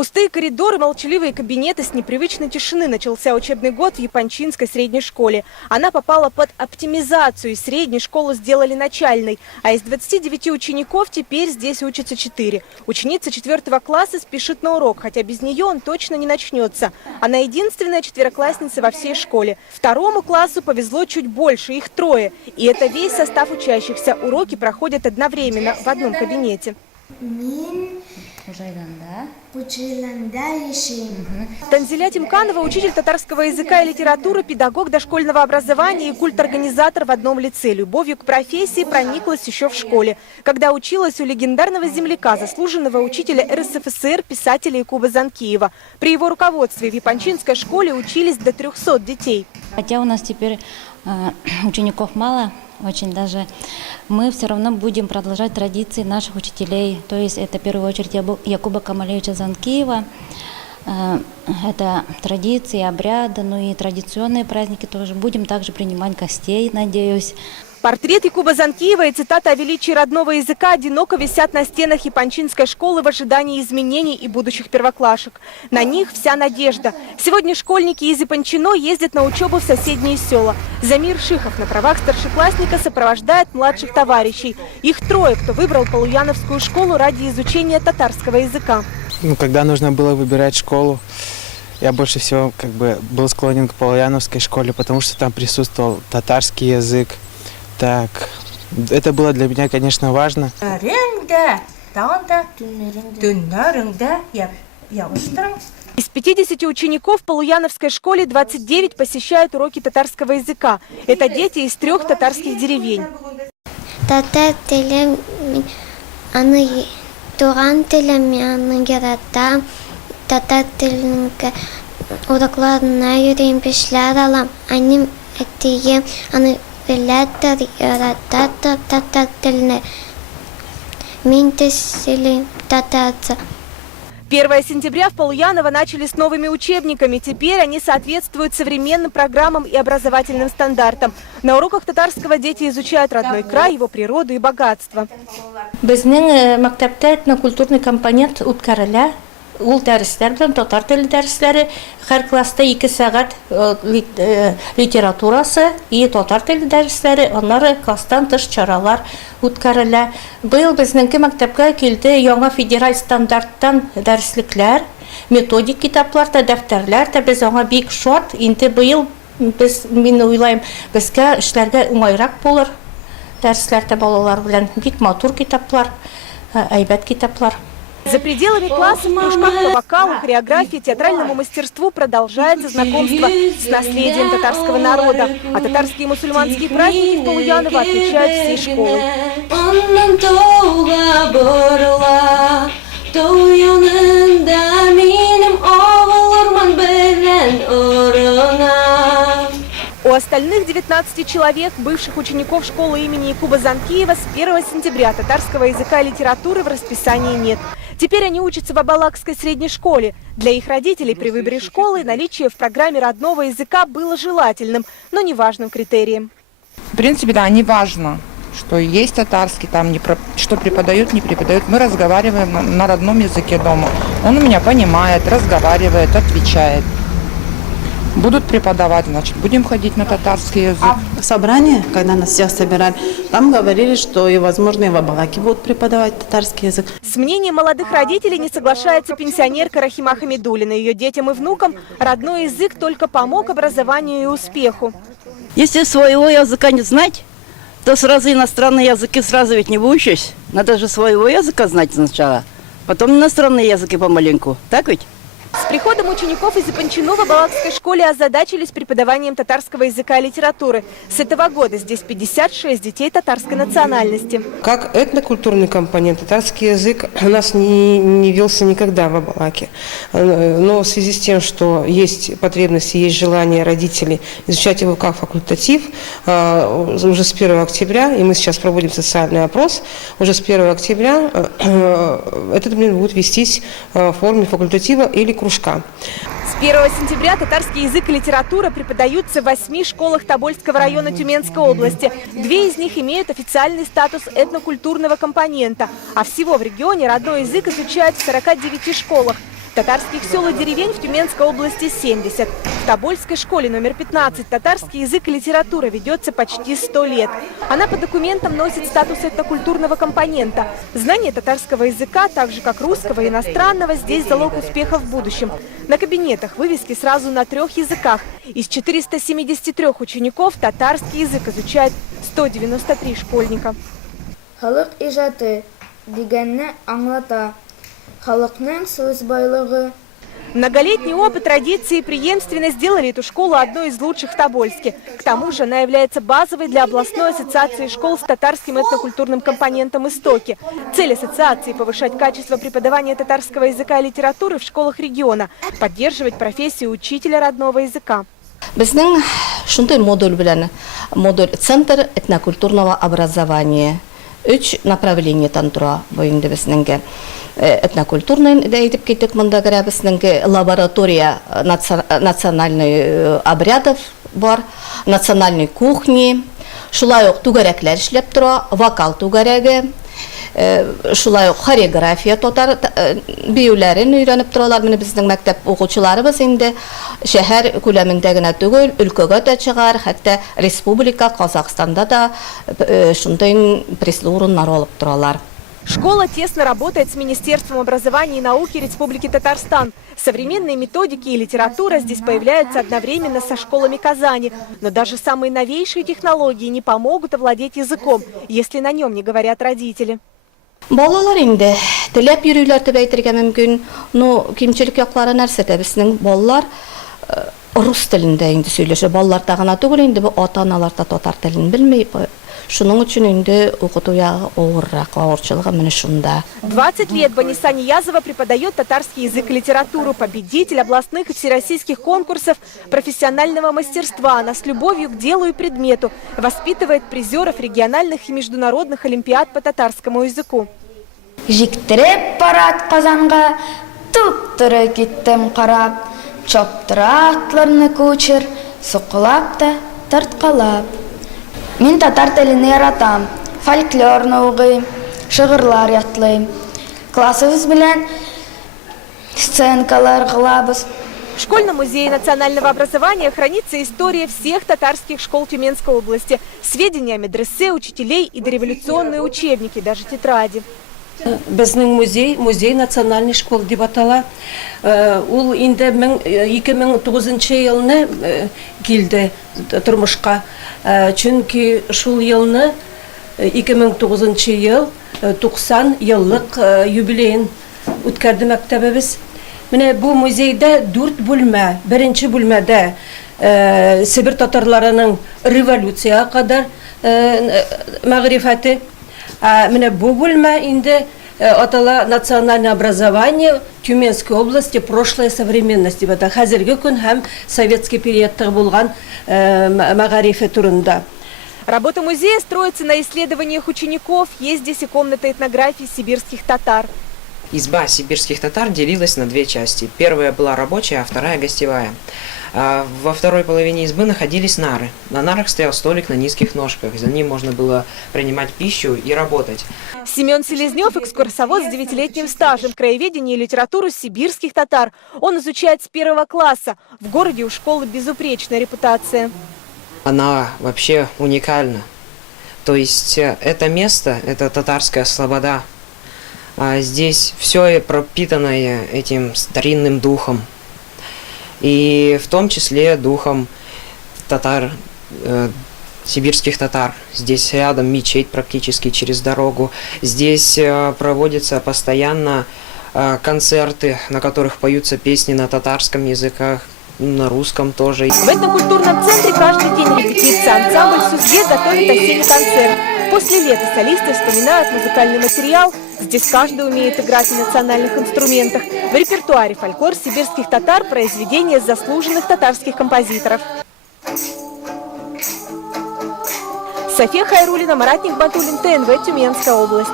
Пустые коридоры, молчаливые кабинеты, с непривычной тишины начался учебный год в Япончинской средней школе. Она попала под оптимизацию, из средней школы сделали начальной. А из 29 учеников теперь здесь учатся 4. Ученица 4 класса спешит на урок, хотя без нее он точно не начнется. Она единственная четвероклассница во всей школе. Второму классу повезло чуть больше, их 3. И это весь состав учащихся. Уроки проходят одновременно в одном кабинете. Танзиля Тимканова – учитель татарского языка и литературы, педагог дошкольного образования и культорганизатор в одном лице. Любовью к профессии прониклась еще в школе, когда училась у легендарного земляка, заслуженного учителя РСФСР, писателя Якуба Занкиева. При его руководстве в Япончинской школе учились до 300 детей. Хотя у нас теперь учеников мало, очень даже, мы все равно будем продолжать традиции наших учителей. То есть это в первую очередь Якуба Камалевича Занкиева. Это традиции, обряды, ну и традиционные праздники тоже. Будем также принимать гостей, надеюсь. Портрет Якуба Занкиева и цитата о величии родного языка одиноко висят на стенах Япончинской школы в ожидании изменений и будущих первоклашек. На них вся надежда. Сегодня школьники из Япончино ездят на учебу в соседние села. Замир Шихов на правах старшеклассника сопровождает младших товарищей. Их 3, кто выбрал Полуяновскую школу ради изучения татарского языка. Когда нужно было выбирать школу, я больше всего был склонен к Полуяновской школе, потому что там присутствовал татарский язык. Так, это было для меня, конечно, важно. Из 50 учеников в Полуяновской школе 29 посещают уроки татарского языка. Это дети из 3 татарских деревень. Татар телем, аны туран телем, аны герата, татар телем, урокларына юрим пешлер алам, аним этие, аны 1 сентября в Полуяново начали с новыми учебниками. Теперь они соответствуют современным программам и образовательным стандартам. На уроках татарского дети изучают родной край, его природу и богатство. Безнең мәктәптә этнокультурный компонент үткәрелә. Ул дәресләр белән татар теле дәресләре, һәр класста 2 сәгать литературасы и татар теле дәресләре, аннары класстан тыш чаралар үткәрелә. Быел безнеңке мәктәпкә килде яңа федераль стандарттан дәреслекләр, методик китаплар да, дәфтәрләр дә, без аңа бик шат. Инде быел мин уйлыйм, безгә эшләргә уңайрак булыр. Дәресләрдә балалар белән бик матур китаплар, әйбәт китаплар. За пределами класса в кружках по вокалу, хореографии, театральному мастерству продолжается знакомство с наследием татарского народа. А татарские мусульманские праздники в Полуяново отмечают всей школой. У остальных 19 человек, бывших учеников школы имени Якуба Занкиева, с 1 сентября татарского языка и литературы в расписании нет. Теперь они учатся в Абалакской средней школе. Для их родителей при выборе школы наличие в программе родного языка было желательным, но не важным критерием. В принципе, да, не важно, что есть татарский, там что преподают, не преподают. Мы разговариваем на родном языке дома. Он у меня понимает, разговаривает, отвечает. Будут преподавать, значит, будем ходить на татарский язык. В собрании, когда нас всех собирали, там говорили, что и, возможно, и в Абалаке будут преподавать татарский язык. С мнением молодых родителей не соглашается пенсионерка Рахима Хамидуллина. Ее детям и внукам родной язык только помог образованию и успеху. Если своего языка не знать, то сразу иностранные языки сразу ведь не выучишь. Надо же своего языка знать сначала, потом иностранные языки помаленьку. Так ведь? С приходом учеников из Япончино в Абалакской школе озадачились преподаванием татарского языка и литературы. С этого года здесь 56 детей татарской национальности. Как этнокультурный компонент, татарский язык у нас не велся никогда в Абалаке. Но в связи с тем, что есть потребности, есть желание родителей изучать его как факультатив, уже с 1 октября, и мы сейчас проводим социальный опрос, уже с 1 октября этот предмет будет вестись в форме факультатива или кружка. С 1 сентября татарский язык и литература преподаются в 8 школах Тобольского района Тюменской области. 2 из них имеют официальный статус этнокультурного компонента. А всего в регионе родной язык изучают в 49 школах. Татарских сел и деревень в Тюменской области 70. В Тобольской школе номер 15 татарский язык и литература ведется почти 100 лет. Она по документам носит статус этнокультурного компонента. Знание татарского языка, так же как русского и иностранного, здесь залог успеха в будущем. На кабинетах вывески сразу на 3 языках. Из 473 учеников татарский язык изучает 193 школьника. Халык ижаты дигәнне аңлата. Халыкның сүз байлыгы. Многолетний опыт, традиции и преемственность сделали эту школу одной из лучших в Тобольске. К тому же она является базовой для областной ассоциации школ с татарским этнокультурным компонентом «Истоки». Цель ассоциации – повышать качество преподавания татарского языка и литературы в школах региона, поддерживать профессию учителя родного языка. Безнең шундай модуль центр этнокультурного образования. 3 направлениятан тора бу инде безнеңге. Этнокультурный әйтеп киттек, монда гәрә безнеңге лаборатория национальный обрядов бар, национальной кухни, шулай ук түгәрәкләр эшләп тора, вокал түгәрәге, шулай ук хореография татар биюләрен өйрәнеп торалар. Менә безнең мәктәп укучыларыбыз инде шәһәр күләмендә генә түгел, өлкәгә дә чыгар, хәтта республика Казахстанда да шундай призлы урыннар алып торалар. Школа тесно работает с Министерством образования и науки Республики Татарстан. Современные методики и литература здесь появляются одновременно со школами Казани. Но даже самые новейшие технологии не помогут овладеть языком, если на нем не говорят родители. Балалар инде теләп йөрүләр дип әйтергә мөмкин. Ну, кимчелек яклары нәрсәдә? Безнең балалар рус телендә инде сөйләшә. Балалар да гына түгел, инде бу ата-аналар да татар телен белми. Шуның өчен инде укыту ягы авырчылыгы менә шунда. 20 лет Баниса Ниязова преподает татарский язык и литературу, победитель областных и всероссийских конкурсов профессионального мастерства. Она с любовью к делу и предмету воспитывает призеров региональных и международных олимпиад по татарскому языку. Жиктиреп барат Казанга, туп-туры киттем карап, чоптыра атларны күчер, сукылап та тарткалап. Мин татар телен яратам, фольклорны укыйм, шигырьләр ятлыйм. Классыбыз белән сценкалар кылабыз. В школьном музее национального образования хранится история всех татарских школ Тюменской области. Сведения о медресе, учителей и дореволюционные учебники, даже тетради. Безнең музей национальный школ дип атала. Ул инде 2009 елны килде тормышка. Чөнки шул елны 2009 ел 90 еллык юбилейын үткәрде мәктәбебез. Менә бу музейда 4 бүлмә. Беренче бүлмәдә Сибир татарларының революцияга кадәр мәгърифәте. Менә бу бүлмә инде атала национальное образование Тюменской области, прошлое, современность. Это хәзерге көн һәм советский периодтагы булган мәгърифе турында. Работа музея строится на исследованиях учеников. Есть здесь и комната этнографии сибирских татар. Изба сибирских татар делилась на 2 части. Первая была рабочая, а вторая гостевая. Во второй половине избы находились нары. На нарах стоял столик на низких ножках. За ним можно было принимать пищу и работать. Семен Селезнев – экскурсовод с 9-летним стажем в краеведении и литературу сибирских татар. Он изучает с 1 класса. В городе у школы безупречная репутация. Она вообще уникальна. То есть это место, это татарская слобода. Здесь все пропитанное этим старинным духом. И в том числе духом татар, сибирских татар. Здесь рядом мечеть практически через дорогу. Здесь проводятся постоянно концерты, на которых поются песни на татарском языках, на русском тоже. В этнокультурном центре каждый день репетиция. Ансамбль «Судье» готовит осенний концерт. После лета солисты вспоминают музыкальный материал. Здесь каждый умеет играть на национальных инструментах. В репертуаре фольклор сибирских татар, произведения заслуженных татарских композиторов. София Хайруллина, Марат Нигматуллин, ТНВ, Тюменская область.